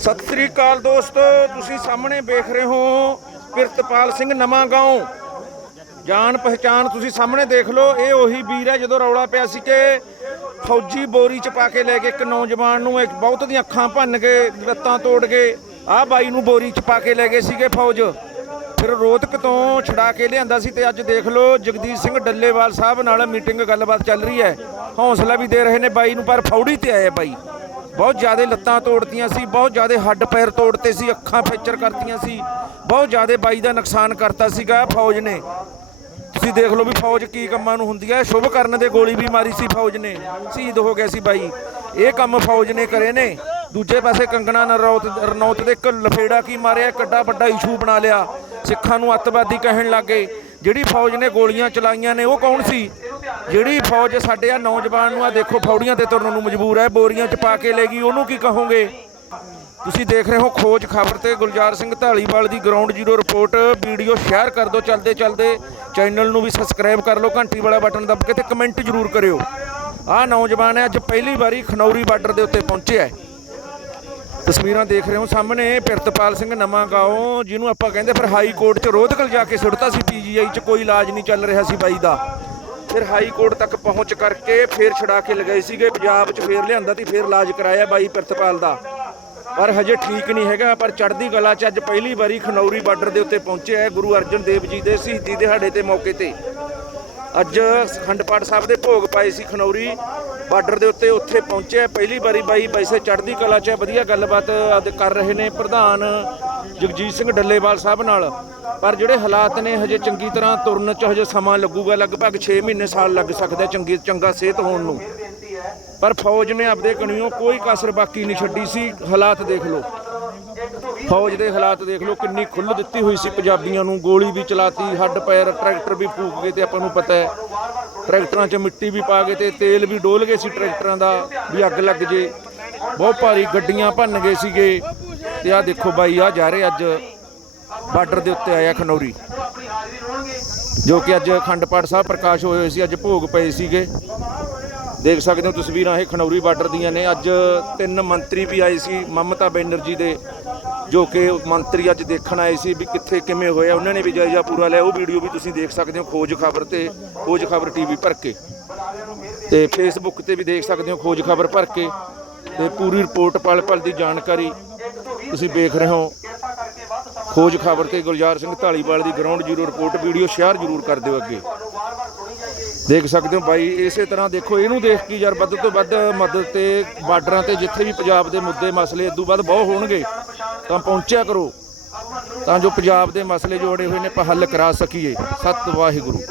ਸਤਿ ਸ੍ਰੀ ਅਕਾਲ ਦੋਸਤੋ, ਤੁਸੀਂ ਸਾਹਮਣੇ ਵੇਖ ਰਹੇ ਹੋ ਪਿਰਤਪਾਲ ਸਿੰਘ ਨਵਾਂ ਗਾਉਂ। ਜਾਣ ਪਹਿਚਾਨ ਤੁਸੀਂ ਸਾਹਮਣੇ ਦੇਖ ਲਓ, ਇਹ ਉਹੀ ਵੀਰ ਹੈ ਜਦੋਂ ਰੌਲਾ ਪਿਆ ਸੀ ਕਿ ਫੌਜੀ ਬੋਰੀ ਚ ਪਾ ਕੇ ਲੈ ਕੇ ਇੱਕ ਨੌਜਵਾਨ ਨੂੰ, ਇੱਕ ਬਹੁਤ ਦੀਆਂ ਅੱਖਾਂ ਭੰਨ ਕੇ, ਲੱਤਾਂ ਤੋੜ ਕੇ, ਆਹ ਬਾਈ ਨੂੰ ਬੋਰੀ ਚ ਪਾ ਕੇ ਲੈ ਗਏ ਸੀਗੇ ਫੌਜ। ਫਿਰ ਰੋਹਤਕ ਤੋਂ ਛੁਡਾ ਕੇ ਲਿਆਂਦਾ ਸੀ ਤੇ ਅੱਜ ਦੇਖ ਲਓ, ਜਗਦੀਸ਼ ਸਿੰਘ ਡੱਲੇਵਾਲ ਸਾਹਿਬ ਨਾਲ ਮੀਟਿੰਗ ਗੱਲਬਾਤ ਚੱਲ ਰਹੀ ਹੈ। ਹੌਸਲਾ ਵੀ ਦੇ ਰਹੇ ਨੇ ਬਾਈ ਨੂੰ, ਪਰ ਫੌੜੀ ਤੇ ਆਏ ਬਾਈ। ਬਹੁਤ ਜ਼ਿਆਦਾ ਲੱਤਾਂ ਤੋੜਤੀਆਂ ਸੀ, ਬਹੁਤ ਜ਼ਿਆਦਾ ਹੱਡ ਪੈਰ ਤੋੜਤੇ ਸੀ, ਅੱਖਾਂ ਫੈਕਚਰ ਕਰਤੀਆਂ ਸੀ, ਬਹੁਤ ਜ਼ਿਆਦਾ ਬਾਈ ਦਾ ਨੁਕਸਾਨ ਕਰਤਾ ਸੀਗਾ ਫੌਜ ਨੇ। ਤੁਸੀਂ ਦੇਖ ਲਓ ਵੀ ਫੌਜ ਕੀ ਕੰਮਾਂ ਨੂੰ ਹੁੰਦੀ ਹੈ। ਸ਼ੁਭ ਕਰਨ ਦੇ ਗੋਲੀ ਵੀ ਮਾਰੀ ਸੀ ਫੌਜ ਨੇ, ਸ਼ਹੀਦ ਹੋ ਗਿਆ ਸੀ ਬਾਈ। ਇਹ ਕੰਮ ਫੌਜ ਨੇ ਕਰੇ ਨੇ। ਦੂਜੇ ਪਾਸੇ ਕੰਗਣਾ ਨਰੌਤ, ਰਣੌਤ ਦੇ ਇੱਕ ਲਫੇੜਾ ਕੀ ਮਾਰਿਆ ਕੱਡਾ ਵੱਡਾ ਇਸ਼ੂ ਬਣਾ ਲਿਆ। ਸਿੱਖਾਂ ਨੂੰ ਅੱਤਵਾਦੀ ਕਹਿਣ ਲੱਗੇ ਜਿਹੜੀ ਫੌਜ ਨੇ ਗੋਲੀਆਂ ਚਲਾਈਆਂ ਨੇ, ਉਹ ਕੌਣ ਸੀ? ਜਿਹੜੀ ਫੌਜ ਸਾਡੇ ਆ ਨੌਜਵਾਨ ਨੂੰ ਆ ਦੇਖੋ, ਫੌੜੀਆਂ ਤੇ ਤੁਰਨ ਨੂੰ ਮਜਬੂਰ ਹੈ, ਬੋਰੀਆਂ 'ਚ ਪਾ ਕੇ ਲੈ ਗਈ, ਉਹਨੂੰ ਕੀ ਕਹੋਗੇ? ਤੁਸੀਂ ਦੇਖ ਰਹੇ ਹੋ ਖੋਜ ਖਬਰ ਤੇ ਗੁਲਜ਼ਾਰ ਸਿੰਘ ਢਾਲੀਵਾਲ ਦੀ ground zero report video share ਕਰ ਦਿਓ ਚਲਦੇ ਚਲਦੇ ਚੈਨਲ ਨੂੰ ਵੀ ਸਬਸਕ੍ਰਾਈਬ ਕਰ ਲਓ, ਘੰਟੀ ਵਾਲਾ ਬਟਨ ਦਬ ਕੇ ਤੇ ਕਮੈਂਟ ਜ਼ਰੂਰ ਕਰਿਓ। ਆਹ ਨੌਜਵਾਨ ਹੈ, ਅੱਜ ਪਹਿਲੀ ਵਾਰੀ ਖਨੌਰੀ ਬਾਰਡਰ ਦੇ ਉੱਤੇ ਪਹੁੰਚਿਆ ਹੈ। ਤਸਵੀਰਾਂ ਦੇਖ ਰਹੇ ਹੋ ਸਾਹਮਣੇ ਪਿਰਤਪਾਲ ਸਿੰਘ ਨਵਾਂ ਗਾਉਂ, ਜਿਹਨੂੰ ਆਪਾਂ ਕਹਿੰਦੇ ਫਿਰ ਹਾਈ ਕੋਰਟ 'ਚ ਰੋਹਤਕ ਜਾ ਕੇ ਸੁੱਟਤਾ ਸੀ ਪੀਜੀਆਈ 'ਚ, ਕੋਈ ਇਲਾਜ ਨਹੀਂ ਚੱਲ ਰਿਹਾ ਸੀ ਬਾਈ ਦਾ। ਫਿਰ ਹਾਈ ਕੋਰਟ ਤੱਕ ਪਹੁੰਚ ਕਰਕੇ ਫਿਰ ਛੁਡਾ ਕੇ ਲਗਾਏ ਸੀਗੇ, ਪੰਜਾਬ 'ਚ ਫਿਰ ਲਿਆਂਦਾ ਤੇ ਫਿਰ ਇਲਾਜ ਕਰਾਇਆ ਬਾਈ ਪਿਰਤਪਾਲ ਦਾ। ਪਰ ਹਜੇ ਠੀਕ ਨਹੀਂ ਹੈਗਾ, ਪਰ ਚੜ੍ਹਦੀ ਕਲਾ 'ਚ ਅੱਜ ਪਹਿਲੀ ਵਾਰੀ ਖਨੌਰੀ ਬਾਰਡਰ ਦੇ ਉੱਤੇ ਪਹੁੰਚਿਆ ਹੈ ਗੁਰੂ ਅਰਜਨ ਦੇਵ ਜੀ ਦੇ ਸ਼ਹੀਦੀ ਦਿਹਾੜੇ ਤੇ ਮੌਕੇ ਤੇ। ਅੱਜ ਖੰਡ ਪਾਠ ਸਾਹਿਬ ਦੇ ਭੋਗ ਪਾਏ ਸੀ ਖਨੌਰੀ ਬਾਰਡਰ ਦੇ ਉੱਤੇ, ਉੱਥੇ ਪਹੁੰਚਿਆ। ਪਹਿਲੀ ਵਾਰੀ ਬਾਈ ਵੈਸੇ ਚੜ੍ਹਦੀ ਕਲਾ 'ਚ ਵਧੀਆ ਗੱਲਬਾਤ ਅੱਜ ਕਰ ਰਹੇ ਨੇ ਪ੍ਰਧਾਨ ਜਗਜੀਤ ਸਿੰਘ ਡੱਲੇਵਾਲ ਸਾਹਿਬ ਨਾਲ। ਪਰ ਜਿਹੜੇ ਹਾਲਾਤ ਨੇ, ਹਜੇ ਚੰਗੀ ਤਰ੍ਹਾਂ ਤੁਰਨ 'ਚ ਹਜੇ ਸਮਾਂ ਲੱਗੂਗਾ। ਲਗਭਗ 6 ਮਹੀਨੇ ਸਾਲ ਲੱਗ ਸਕਦਾ ਚੰਗੀ, ਚੰਗਾ ਸਿਹਤ ਹੋਣ ਨੂੰ। ਪਰ ਫੌਜ ਨੇ ਆਪਦੇ ਕਣੀਓ ਕੋਈ ਕਸਰ ਬਾਕੀ ਨਹੀਂ ਛੱਡੀ ਸੀ। ਹਾਲਾਤ ਦੇਖ ਲਓ। ਫੌਜ ਦੇ ਹਾਲਾਤ ਦੇਖ ਲਓ ਕਿੰਨੀ ਖੁੱਲ੍ਹ ਦਿੱਤੀ ਹੋਈ ਸੀ ਪੰਜਾਬੀਆਂ ਨੂੰ, ਗੋਲੀ ਵੀ ਚਲਾਤੀ, ਹੱਡ ਪੈਰ ਟਰੈਕਟਰ ਵੀ ਫੂਕ ਗਏ ਤੇ ਆਪਾਂ ਨੂੰ ਪਤਾ ਹੈ। ਟਰੈਕਟਰਾਂ 'ਚ ਮਿੱਟੀ ਵੀ ਪਾ ਗਏ ਤੇ ਤੇਲ ਵੀ ਡੋਲ ਗਏ ਸੀ ਟਰੈਕਟਰਾਂ ਦਾ ਵੀ ਅੱਗ ਲੱਗ ਜੇ। ਬਹੁਤ ਭਾਰੀ ਗੱਡੀਆਂ ਭੰਨ ਗਏ ਸੀਗੇ ਤੇ ਆਹ ਦੇਖੋ ਬਾਈ ਆ ਜਾ ਰਹੇ ਅੱਜ ਬਾਰਡਰ ਦੇ ਉੱਤੇ ਆਇਆ ਖਨੌਰੀ। ਜੋ ਕਿ ਅੱਜ ਅਖੰਡ ਪਾਠ ਸਾਹਿਬ ਪ੍ਰਕਾਸ਼ ਹੋਏ ਹੋਏ ਸੀ, ਅੱਜ ਭੋਗ ਪਏ ਸੀਗੇ। ਦੇਖ ਸਕਦੇ ਹੋ ਤਸਵੀਰਾਂ, ਇਹ ਖਨੌਰੀ ਬਾਰਡਰ ਦੀਆਂ ਨੇ। ਅੱਜ ਤਿੰਨ ਮੰਤਰੀ ਵੀ ਆਏ ਸੀ, ਮਮਤਾ ਬੈਨਰਜੀ ਦੇ ਜੋ ਕਿ ਮੰਤਰੀ ਅੱਜ ਦੇਖਣ ਆਏ ਸੀ ਵੀ ਕਿੱਥੇ ਕਿਵੇਂ ਹੋਇਆ, ਉਹਨਾਂ ਨੇ ਵੀ ਜਾਇਜ਼ਾ ਪੂਰਾ ਲਿਆ, ਉਹ ਵੀਡੀਓ ਵੀ ਤੁਸੀਂ ਦੇਖ ਸਕਦੇ ਹੋ, ਖੋਜ ਖਬਰ ਤੇ, ਖੋਜ ਖਬਰ ਟੀਵੀ ਭਰ ਕੇ। ਤੇ ਫੇਸਬੁੱਕ ਤੇ ਵੀ ਦੇਖ ਸਕਦੇ ਹੋ, ਖੋਜ ਖਬਰ ਭਰ ਕੇ। ਤੇ ਪੂਰੀ ਰਿਪੋਰਟ ਪਲ ਪਲ ਦੀ ਜਾਣਕਾਰੀ ਤੁਸੀਂ ਵੇਖ ਰਹੇ ਹੋ। ਖੋਜ ਖਬਰ ਤੇ ਗੁਲਜ਼ਾਰ ਸਿੰਘ ਢਾਲੀਵਾਲ ਦੀ ground zero report video share ਜ਼ਰੂਰ ਕਰ ਦਿਓ ਅੱਗੇ। ਦੇਖ ਸਕਦੇ ਹੋ ਬਾਈ, ਇਸੇ ਤਰ੍ਹਾਂ ਦੇਖੋ, ਇਹਨੂੰ ਦੇਖ ਕੇ ਯਾਰ ਵੱਧ ਤੋਂ ਵੱਧ ਮਦਦ ਤੇ, ਬਾਰਡਰਾਂ ਤੇ ਜਿੱਥੇ ਵੀ ਪੰਜਾਬ ਦੇ ਮੁੱਦੇ, ਮਸਲੇ ਇਦੋਂ ਵੱਧ ਬਹੁਤ ਹੋਣਗੇ। ਤਾਂ ਪਹੁੰਚਿਆ ਕਰੋ ਤਾਂ ਜੋ ਪੰਜਾਬ ਦੇ ਮਸਲੇ ਜੋੜੇ ਹੋਏ ਨੇ ਆਪਾਂ ਹੱਲ ਕਰਾ ਸਕੀਏ। ਸਤਿ ਵਾਹਿਗੁਰੂ।